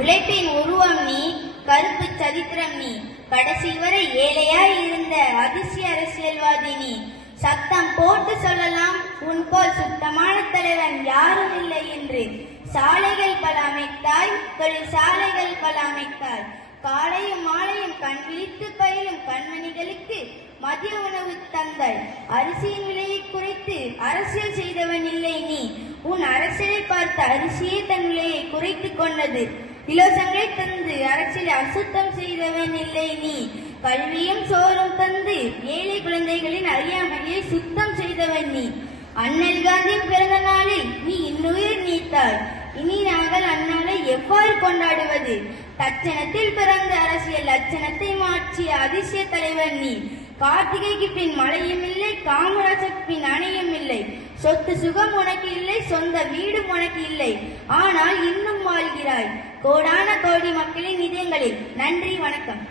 உழைப்பின் உருவம் நீ, கருப்பு சரித்திரம் நீ, கடைசி வரை ஏழையாய் இருந்த அதிசய அரசியல்வாதி நீ. சத்தம் போட்டு சொல்லலாம், உன் போல் சுத்தமான தலைவன் யாரும் இல்லை என்று. சாலைகள் பல அமைத்தாய், தொழிற்சாலைகள் பல அமைத்தாய். காலையும் மாலையும் கண் விழித்து பயிலும் கண்மணிகளுக்கு மதிய உணவு தந்தாய். அரிசியின் விலையை குறைத்து அரசியல் செய்தவன் இல்லை நீ. உன் அரசியலை பார்த்த அரிசியே தன் விலையை குறைத்துக் கொண்டது. இலவசங்களை தந்து அரசியலை அசுத்தம் செய்தவன் இல்லை நீ. கல்வியும் சோறும் தந்து ஏழை குழந்தைகளின் அறியாமையை சுத்தம் செய்தவன் நீ. அண்ணல் காந்தியின் பிறந்த நாளில் நீ இன்னுயிர் நீத்தாய். இனி நாங்கள் அந்நாளை எவ்வாறு கொண்டாடுவது? தட்சணத்தில் பிறந்த அரசியல் லட்சணத்தை மாற்றிய அதிசய தலைவர் நீ. கார்த்திகைக்கு பின் மழையும் இல்லை, காமராஜருக்கு பின் அணையும் இல்லை. சொத்து சுகம் உனக்கு இல்லை, சொந்த வீடும் உனக்கு இல்லை. ஆனால் இன்னும் வாழ்கிறாய் கோடான கோடி மக்களின் இதயங்களில். நன்றி, வணக்கம்.